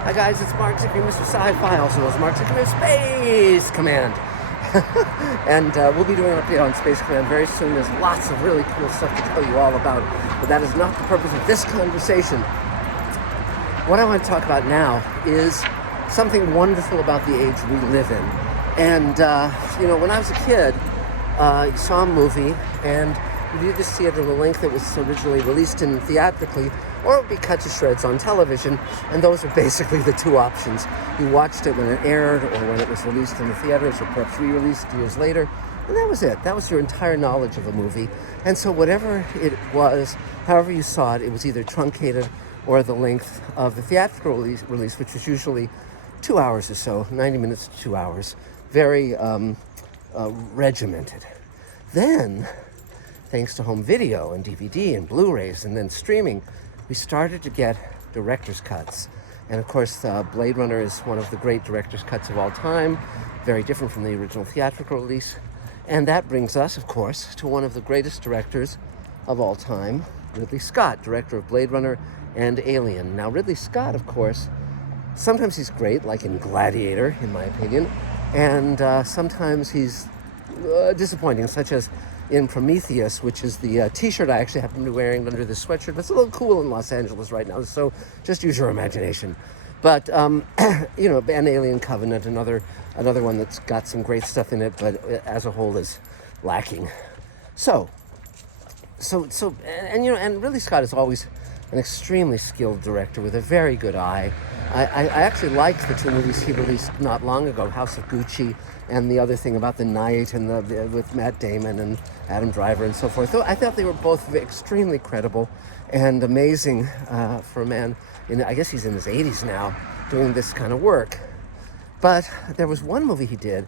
Hi guys, it's Mark Zickery, Mr. Sci-Fi, also known as Mark Zickery of Space Command. And we'll be doing an update on Space Command very soon. There's lots of really cool stuff to tell you all about, but that is not the purpose of this conversation. What I want to talk about now is something wonderful about the age we live in. And, when I was a kid, you saw a movie, and you either see it in the length that was originally released in theatrically, or it would be cut to shreds on television, and those are basically the two options. You watched it when it aired, or when it was released in the theaters, or perhaps re-released years later, and that was it. That was your entire knowledge of a movie. And so whatever it was, however you saw it, it was either truncated or the length of the theatrical release, which was usually 2 hours or so, 90 minutes to 2 hours, very regimented. Then, thanks to home video and DVD and Blu-rays and then streaming, we started to get director's cuts. And of course, Blade Runner is one of the great director's cuts of all time, very different from the original theatrical release. And that brings us, of course, to one of the greatest directors of all time, Ridley Scott, director of Blade Runner and Alien. Now, Ridley Scott, of course, sometimes he's great, like in Gladiator, in my opinion, and sometimes he's disappointing, such as in Prometheus, which is the t-shirt I actually happen to be wearing under this sweatshirt. But it's a little cool in Los Angeles right now, so just use your imagination. But, and Alien Covenant, another one that's got some great stuff in it, but as a whole is lacking. And Ridley Scott is always an extremely skilled director with a very good eye. I actually liked the two movies he released not long ago, House of Gucci and the other thing about the night and with Matt Damon and Adam Driver and so forth. So I thought they were both extremely credible and amazing for a man, I guess he's in his 80s now, doing this kind of work. But there was one movie he did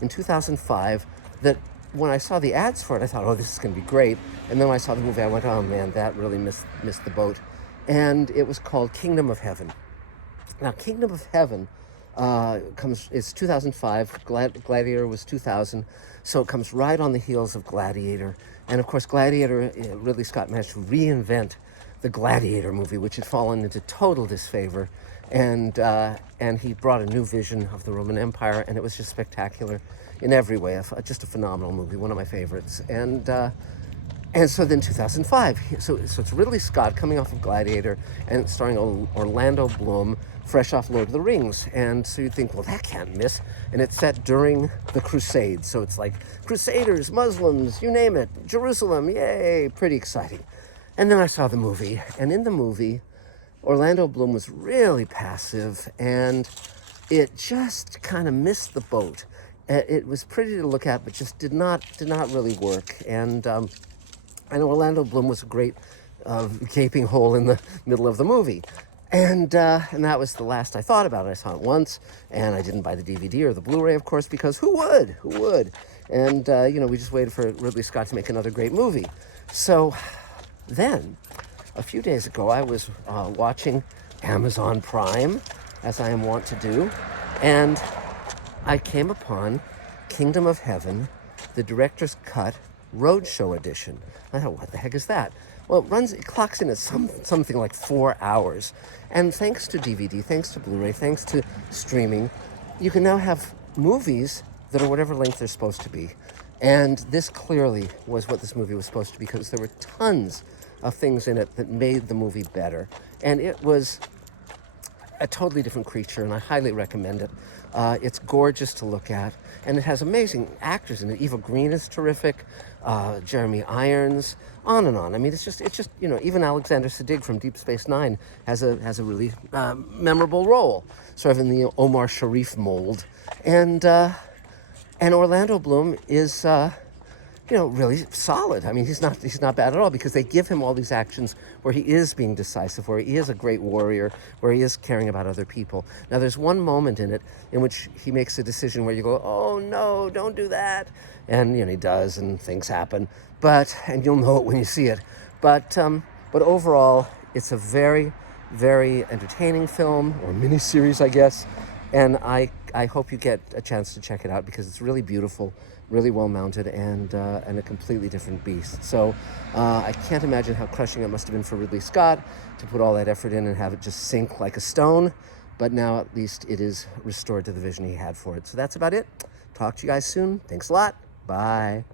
in 2005 that when I saw the ads for it, I thought, oh, this is going to be great. And then when I saw the movie, I went, oh man, that really missed the boat. And it was called Kingdom of Heaven. Now, Kingdom of Heaven it's 2005. Gladiator was 2000. So it comes right on the heels of Gladiator. And of course, Gladiator, Ridley Scott managed to reinvent the Gladiator movie, which had fallen into total disfavor. And he brought a new vision of the Roman Empire, and it was just spectacular in every way. Just a phenomenal movie, one of my favorites. And so then 2005, so it's Ridley Scott coming off of Gladiator and starring Orlando Bloom, fresh off Lord of the Rings. And so you'd think, well, that can't miss. And it's set during the Crusades. So it's like Crusaders, Muslims, you name it, Jerusalem, yay, pretty exciting. And then I saw the movie, and in the movie, Orlando Bloom was really passive, and it just kind of missed the boat. It was pretty to look at, but just did not really work. And I know Orlando Bloom was a great gaping hole in the middle of the movie. And that was the last I thought about it. I saw it once, and I didn't buy the DVD or the Blu-ray, of course, because who would? And, we just waited for Ridley Scott to make another great movie. So then, a few days ago, I was watching Amazon Prime, as I am wont to do, and I came upon Kingdom of Heaven, the director's cut, Roadshow edition. I thought, what the heck is that? Well, it clocks in at something like 4 hours. And thanks to DVD, thanks to Blu-ray, thanks to streaming, you can now have movies that are whatever length they're supposed to be. And this clearly was what this movie was supposed to be, because there were tons of things in it that made the movie better. And it was a totally different creature, and I highly recommend it. It's gorgeous to look at, and it has amazing actors in it. Eva Green is terrific, Jeremy Irons, on and on. I mean, it's just even Alexander Siddig from Deep Space Nine has a really memorable role, sort of in the Omar Sharif mold. And Orlando Bloom is really solid. I mean, he's not bad at all, because they give him all these actions where he is being decisive, where he is a great warrior, where he is caring about other people. Now, there's one moment in it in which he makes a decision where you go, oh no, don't do that. And, he does, and things happen. And you'll know it when you see it. But overall, it's a very, very entertaining film, or miniseries, I guess. And I hope you get a chance to check it out, because it's really beautiful, really well mounted, and a completely different beast. So I can't imagine how crushing it must have been for Ridley Scott to put all that effort in and have it just sink like a stone. but now at least it is restored to the vision he had for it. So that's about it. Talk to you guys soon. Thanks a lot. Bye.